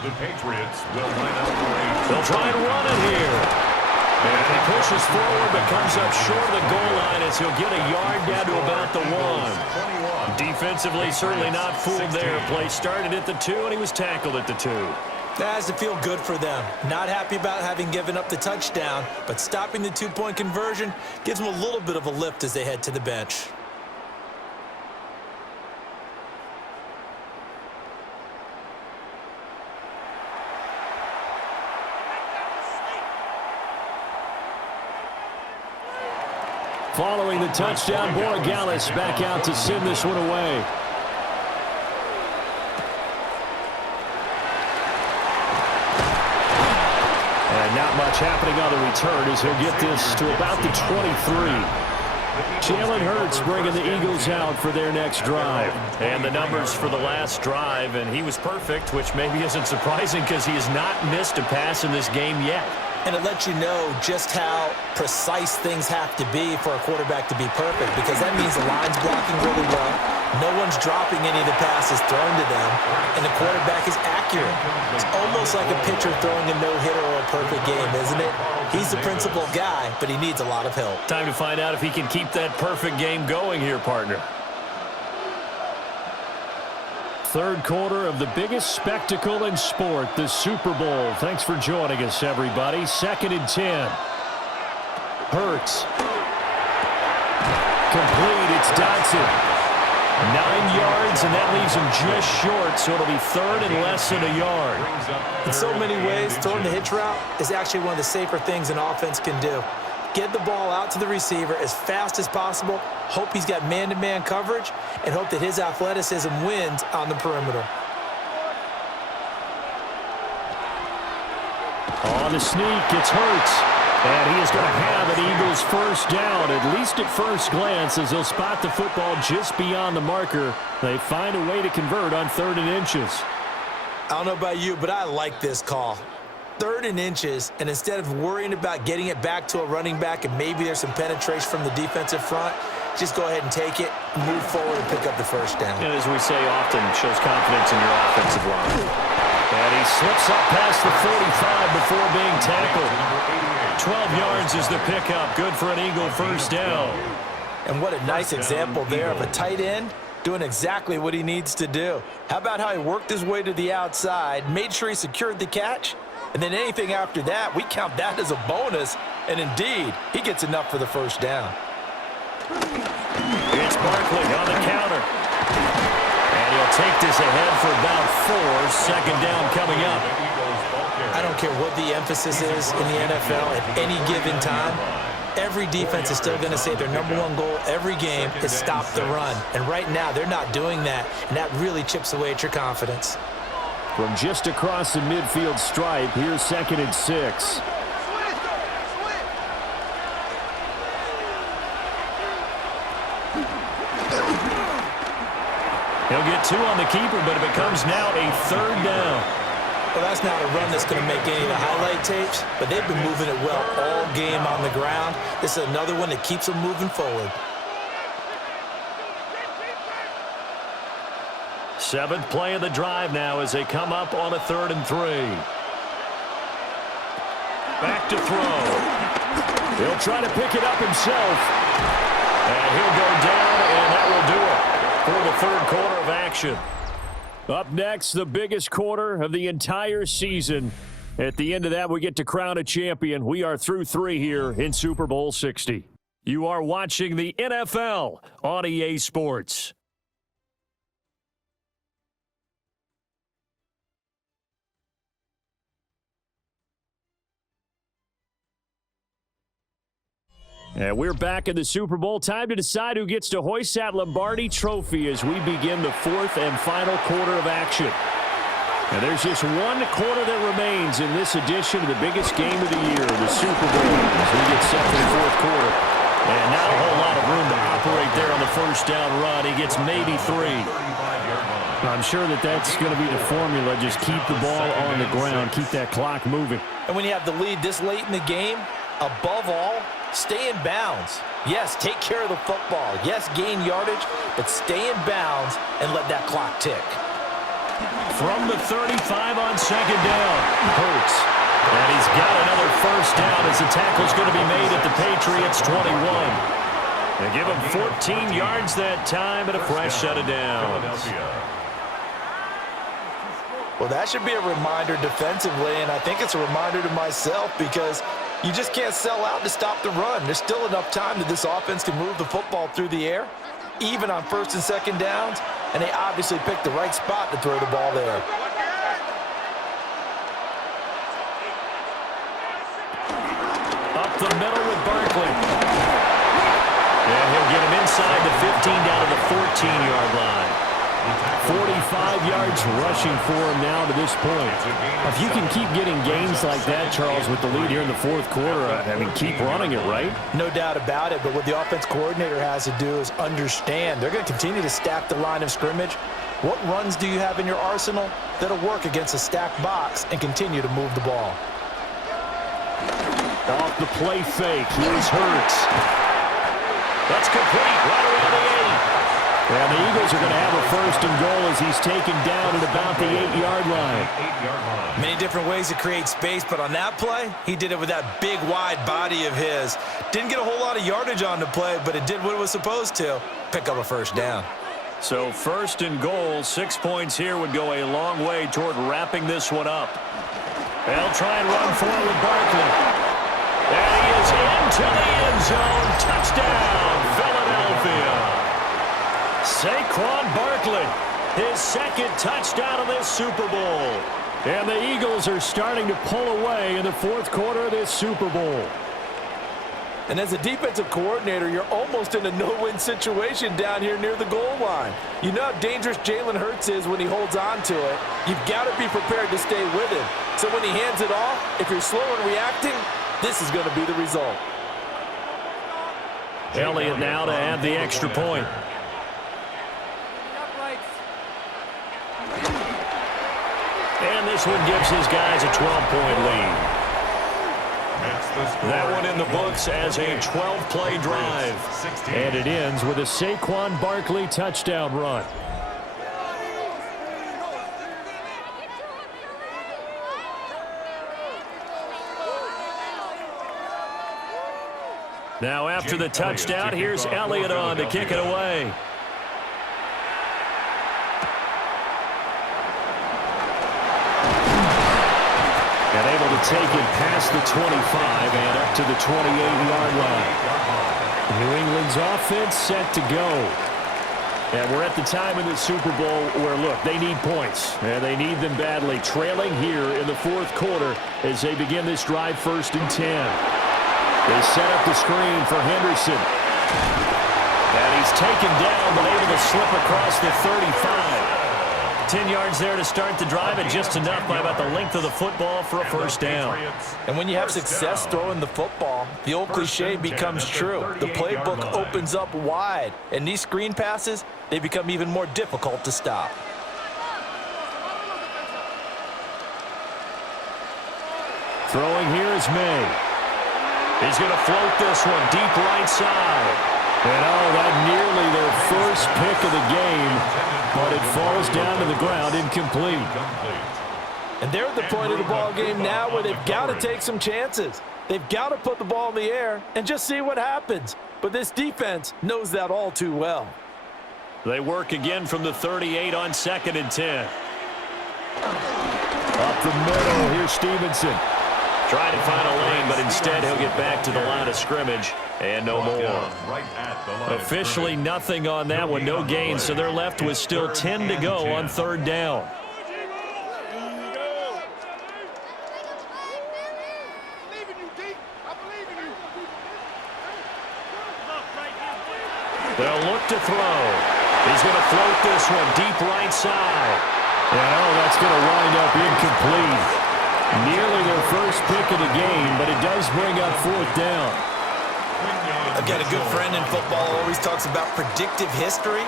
The Patriots will line up for a... They'll try and run it here. And he pushes forward but comes up short of the goal line as he'll get a yard down to about the 1. Defensively, certainly not fooled there. Play started at the 2, and he was tackled at the 2. That has to feel good for them. Not happy about having given up the touchdown, but stopping the 2-point conversion gives them a little bit of a lift as they head to the bench. Following the touchdown, Borregales back out to send this one away. And not much happening on the return as he'll get this to about the 23. Jalen Hurts bringing the Eagles out for their next drive. And the numbers for the last drive, and he was perfect, which maybe isn't surprising because he has not missed a pass in this game yet. And it lets you know just how precise things have to be for a quarterback to be perfect, because that means the line's blocking really well, no one's dropping any of the passes thrown to them, and the quarterback is accurate. It's almost like a pitcher throwing a no-hitter or a perfect game, isn't it? He's the principal guy, but he needs a lot of help. Time to find out if he can keep that perfect game going here, partner. Third quarter of the biggest spectacle in sport, the Super Bowl. Thanks for joining us, everybody. 2nd and 10. Hurts. Complete. It's Dotson. 9 yards, and that leaves him just short, so it'll be 3rd and less than a yard. In so many ways, throwing the hitch route is actually one of the safer things an offense can do. Get the ball out to the receiver as fast as possible, hope he's got man-to-man coverage, and hope that his athleticism wins on the perimeter. On the sneak, it's Hurts. And he is going to have an Eagles first down, at least at first glance, as he'll spot the football just beyond the marker. They find a way to convert on 3rd and inches. I don't know about you, but I like this call. 3rd and inches, and instead of worrying about getting it back to a running back and maybe there's some penetration from the defensive front, just go ahead and take it, move forward, and pick up the first down. And as we say often, shows confidence in your offensive line. And he slips up past the 45 before being tackled. 12 yards is the pickup. Good for an Eagle first down. And what a nice example there of a tight end doing exactly what he needs to do. How about how he worked his way to the outside, made sure he secured the catch, and then anything after that, we count that as a bonus. And indeed, he gets enough for the first down. It's Barkley on the counter. And he'll take this ahead for about 4. 2nd down coming up. I don't care what the emphasis is in the NFL at any given time. Every defense is still going to say their #1 goal every game is stop the run. And right now, they're not doing that, and that really chips away at your confidence. From just across the midfield stripe, here's 2nd and 6. He'll get 2 on the keeper, but it becomes now a 3rd down. Well, that's not a run that's going to make any of the highlight tapes, but they've been moving it well all game on the ground. This is another one that keeps them moving forward. 7th play of the drive now as they come up on a 3rd and 3. Back to throw. He'll try to pick it up himself. And he'll go down, and that will do it for the third quarter of action. Up next, the biggest quarter of the entire season. At the end of that, we get to crown a champion. We are through 3 here in Super Bowl 60. You are watching the NFL on EA Sports. And we're back in the Super Bowl. Time to decide who gets to hoist that Lombardi trophy as we begin the fourth and final quarter of action. And there's just one quarter that remains in this edition of the biggest game of the year, the Super Bowl, as we get set for the fourth quarter. And not a whole lot of room to operate there on the first down run. He gets maybe 3. I'm sure that's going to be the formula. Just keep the ball on the ground, keep that clock moving. And when you have the lead this late in the game, above all, stay in bounds. Yes, take care of the football. Yes, gain yardage, but stay in bounds and let that clock tick. From the 35 on second down, Hurts. And he's got another first down as the tackle's going to be made at the Patriots 21. They give him 14 yards that time and a fresh set of downs. Well, that should be a reminder defensively, and I think it's a reminder to myself because you just can't sell out to stop the run. There's still enough time that this offense can move the football through the air, even on first and second downs, and they obviously picked the right spot to throw the ball there. Up the middle with Barkley. And he'll get him inside the 15 down to the 14-yard line. 45 yards rushing for him now to this point. If you can keep getting gains like that, Charles, with the lead here in the fourth quarter, I mean, keep running it, right? No doubt about it, but what the offense coordinator has to do is understand they're going to continue to stack the line of scrimmage. What runs do you have in your arsenal that'll work against a stacked box and continue to move the ball? Off the play fake, here's Hurts. That's complete, right around the 8. And the Eagles are going to have a first and goal as he's taken down at about the 8-yard line. Many different ways to create space, but on that play, he did it with that big, wide body of his. Didn't get a whole lot of yardage on the play, but it did what it was supposed to, pick up a first down. So first and goal, 6 points here would go a long way toward wrapping this one up. They'll try and run for it with Barkley. And he is into the end zone. Touchdown, Philadelphia. Saquon Barkley, his second touchdown of this Super Bowl. And the Eagles are starting to pull away in the fourth quarter of this Super Bowl. And as a defensive coordinator, you're almost in a no-win situation down here near the goal line. You know how dangerous Jalen Hurts is when he holds on to it. You've got to be prepared to stay with him. So when he hands it off, if you're slow in reacting, this is going to be the result. Elliott now to add the extra point. And this one gives his guys a 12-point lead. That one in the books as a 12-play drive. And it ends with a Saquon Barkley touchdown run. Now after the touchdown, here's Elliott on to kick it away. And able to take it past the 25 and up to the 28-yard line. New England's offense set to go. And we're at the time in the Super Bowl where, look, they need points. And they need them badly. Trailing here in the fourth quarter as they begin this drive 1st and 10. They set up the screen for Henderson. And he's taken down but able to slip across the 35. 10 yards there to start the drive, and just enough by about the length of the football for a first down. And when you have success throwing the football, the old cliche becomes true. The playbook opens up wide, and these screen passes, they become even more difficult to stop. Throwing here is May. He's going to float this one deep right side. And that nearly their first pick of the game, but it falls down to the ground incomplete. And they're at the point of the ball game now where they've got to take some chances. They've got to put the ball in the air and just see what happens. but this defense knows that all too well. They work again from the 38 on 2nd and 10. Up the middle, here's Stevenson. Trying to find a lane, but instead he'll get back to the line of scrimmage, and no more. Officially nothing on that one, no gain, so they're left with still 10 to go on 3rd down. They'll look to throw. He's going to float this one deep right side. And that's going to wind up incomplete. Nearly their first pick of the game, but it does bring up 4th down. I've got a good friend in football who always talks about predictive history.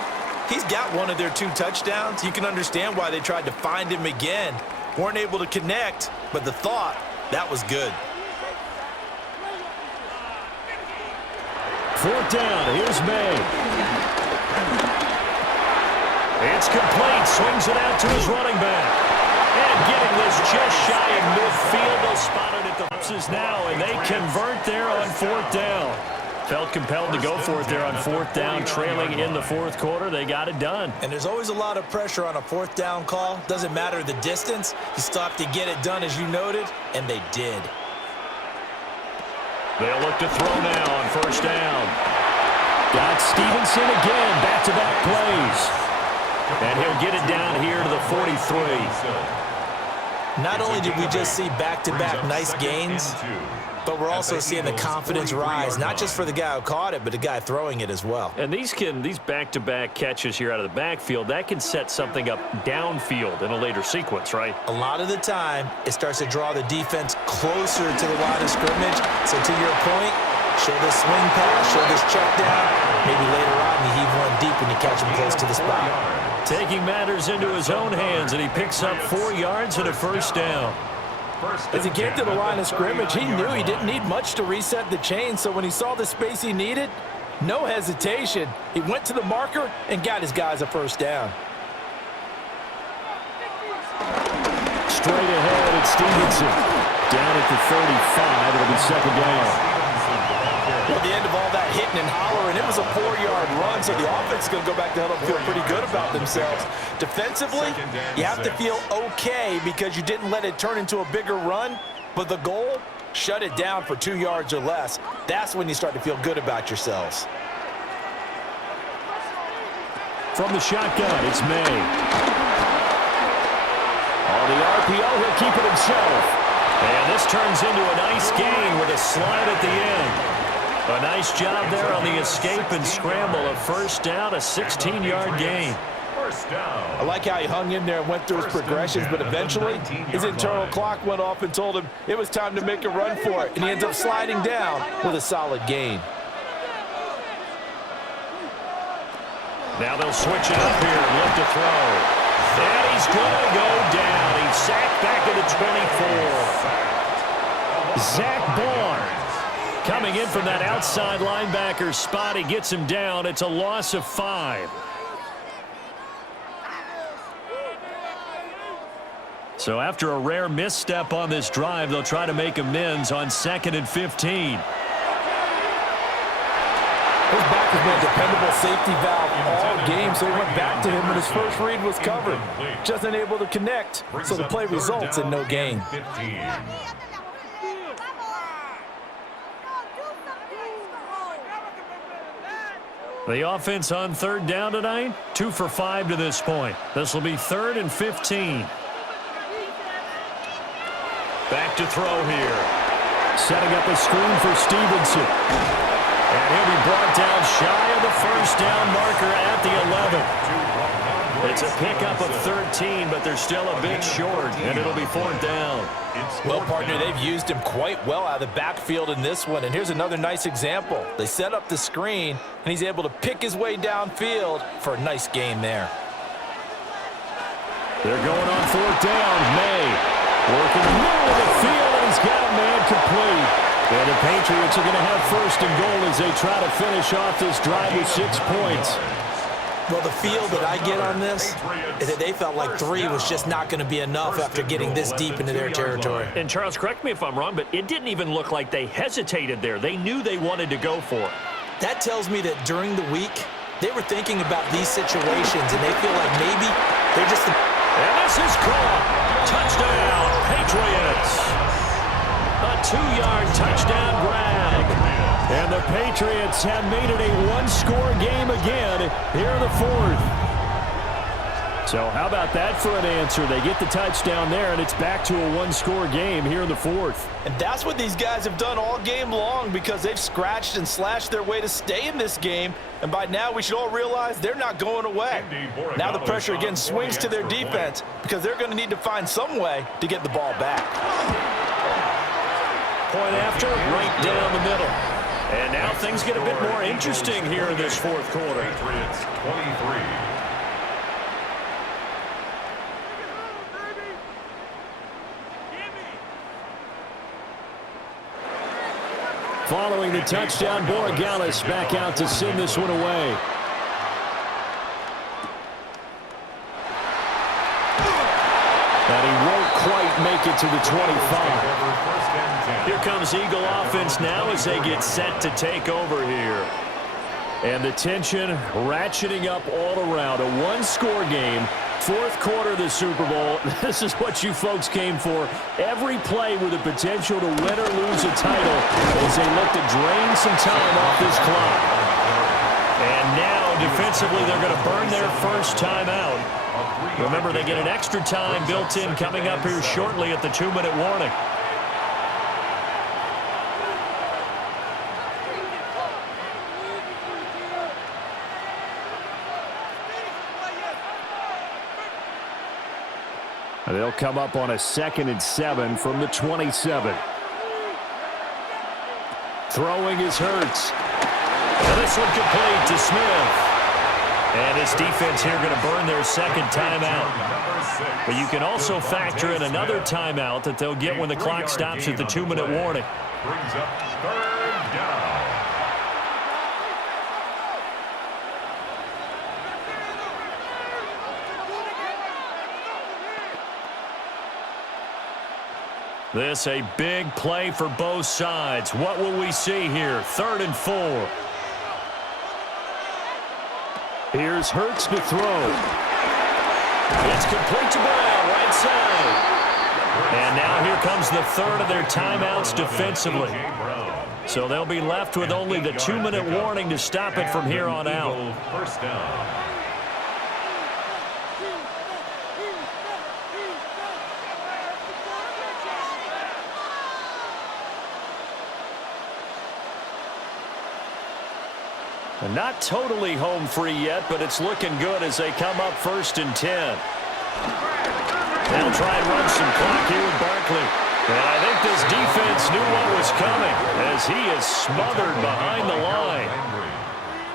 He's got one of their 2 touchdowns. You can understand why they tried to find him again. Weren't able to connect, but the thought, that was good. 4th down, here's May. It's complete, swings it out to his running back. And getting this just shy of midfield, they'll spot it at the boxes now, and they convert there on 4th down. Felt compelled to go for it there on 4th down, trailing in the 4th quarter. They got it done. And there's always a lot of pressure on a 4th down call. Doesn't matter the distance. You still have to get it done, as you noted, and they did. They'll look to throw now on 1st down. Got Stevenson again, back-to-back plays. And he'll get it down here to the 43. Not only did we just see back-to-back nice gains, but we're also seeing the confidence rise, not just for the guy who caught it, but the guy throwing it as well. And these back-to-back catches here out of the backfield, that can set something up downfield in a later sequence, right? A lot of the time, it starts to draw the defense closer to the line of scrimmage. So to your point, show this swing pass, show this check down. Maybe later on you heave one deep when you catch him close to the spot. Taking matters into his own hands, and he picks up 4 yards and a 1st down. As he came to the line of scrimmage, he knew he didn't need much to reset the chain, so when he saw the space he needed, no hesitation. He went to the marker and got his guys a 1st down. Straight ahead, it's Stevenson. Down at the 35, it'll be 2nd down. At the end of all that hitting and hollering, it was a 4-yard run, so the offense is going to go back to huddle and feel pretty good about themselves. Defensively, you have to feel okay because you didn't let it turn into a bigger run, but the goal, shut it down for 2 yards or less. That's when you start to feel good about yourselves. From the shotgun, it's May. On the RPO, he'll keep it himself. And this turns into a nice gain with a slide at the end. A nice job there on the escape and scramble. A 1st down, a 16-yard gain. I like how he hung in there and went through his progressions, but eventually his internal clock went off and told him it was time to make a run for it, and he ends up sliding down with a solid gain. Now they'll switch it up here and look to throw. And he's going to go down. He's sacked back at the 24. Zach Barnes coming in from that outside linebacker spot. He gets him down. It's a loss of 5. So after a rare misstep on this drive, they'll try to make amends on 2nd and 15. His back has been a dependable safety valve all game, so he went back to him when his first read was covered. Just unable to connect, so the play results in no gain. The offense on 3rd down tonight, 2 for 5 to this point. This will be 3rd and 15. Back to throw here. Setting up a screen for Stevenson. And he'll be brought down shy of the 1st down marker at the 11. It's a pickup of 13, but they're still a bit short, and it'll be 4th down. Well, partner, they've used him quite well out of the backfield in this one, and here's another nice example. They set up the screen, and he's able to pick his way downfield for a nice gain there. They're going on 4th down. May working the middle of the field, and he's got a man complete. And the Patriots are going to have 1st and goal as they try to finish off this drive with 6 points. Well, the feel that I get on this is that they felt like 3 was just not going to be enough after getting this deep into their territory. And Charles, correct me if I'm wrong, but it didn't even look like they hesitated there. They knew they wanted to go for it. That tells me that during the week, they were thinking about these situations, and they feel like maybe they're just... And this is caught. Touchdown, Patriots. A 2-yard touchdown grab. And the Patriots have made it a one-score game again here in the fourth. So how about that for an answer? They get the touchdown there, and it's back to a one-score game here in the fourth. And that's what these guys have done all game long, because they've scratched and slashed their way to stay in this game. And by now, we should all realize they're not going away. Now the pressure again swings to their defense, because they're going to need to find some way to get the ball back. Point after, right down the middle. And now things get a bit more interesting here in this fourth quarter. Patriots 23. Following the touchdown, Borregales back out to send this one away. And he won't quite make it to the 25. Here comes Eagle offense now as they get set to take over here. And the tension ratcheting up all around. A one-score game. Fourth quarter of the Super Bowl. This is what you folks came for. Every play with the potential to win or lose a title as they look to drain some time off this clock. And now, defensively, they're going to burn their first timeout. Remember, they get an extra time built in coming up here shortly at the 2-minute warning. They'll come up on a 2nd and 7 from the 27. Throwing is Hurts. And this one complete to Smith. And this defense here going to burn their second timeout. But you can also factor in another timeout that they'll get when the clock stops at the 2-minute warning. Brings up 3rd down. This a big play for both sides. What will we see here? 3rd and 4. Here's Hurts to throw. It's complete to Brown, right side. And now here comes the 3rd of their timeouts defensively. So they'll be left with only the 2-minute warning to stop it from here on out. First down. And not totally home free yet, but it's looking good as they come up 1st and 10. They'll try and run some clock here with Barkley. And I think this defense knew what was coming as he is smothered behind the line.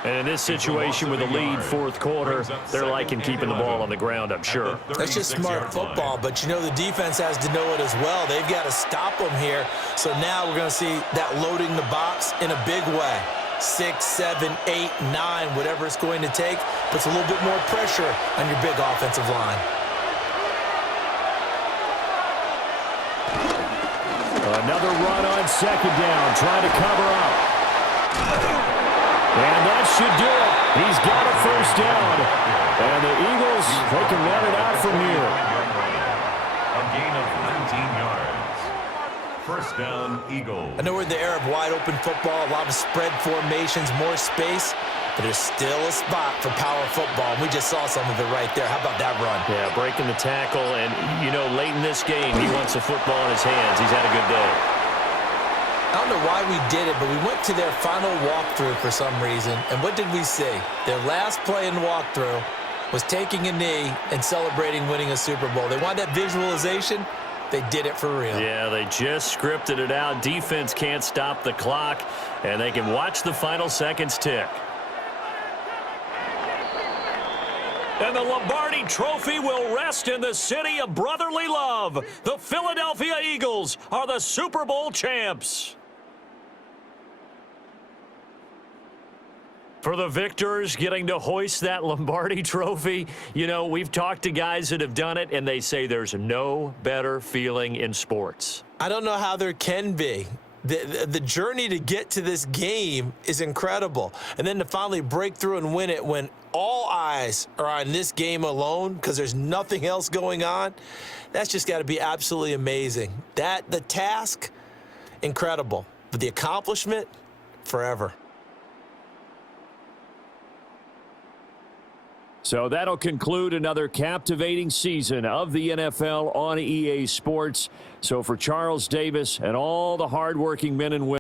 And in this situation with a lead 4th quarter, they're liking keeping the ball on the ground, I'm sure. That's just smart football, but you know the defense has to know it as well. They've got to stop them here. So now we're going to see that loading the box in a big way. 6, 7, 8, 9, whatever it's going to take, puts a little bit more pressure on your big offensive line. Another run on 2nd down, trying to cover up. And that should do it. He's got a 1st down. And the Eagles, they can run it out from here. A gain of 19 yards. 1st down, Eagles. I know we're in the era of wide-open football, a lot of spread formations, more space, but there's still a spot for power football. We just saw some of it right there. How about that run? Yeah, breaking the tackle, and, you know, late in this game, he wants the football in his hands. He's had a good day. I don't know why we did it, but we went to their final walkthrough for some reason, and what did we see? Their last play in walkthrough was taking a knee and celebrating winning a Super Bowl. They want that visualization. They did it for real. Yeah, they just scripted it out. Defense can't stop the clock, and they can watch the final seconds tick. And the Lombardi Trophy will rest in the city of brotherly love. The Philadelphia Eagles are the Super Bowl champs. For the victors getting to hoist that Lombardi Trophy, you know, we've talked to guys that have done it, and they say there's no better feeling in sports. I don't know how there can be. The journey to get to this game is incredible. And then to finally break through and win it when all eyes are on this game alone because there's nothing else going on, that's just got to be absolutely amazing. The task, incredible. But the accomplishment, forever. So that'll conclude another captivating season of the NFL on EA Sports. So for Charles Davis and all the hardworking men and women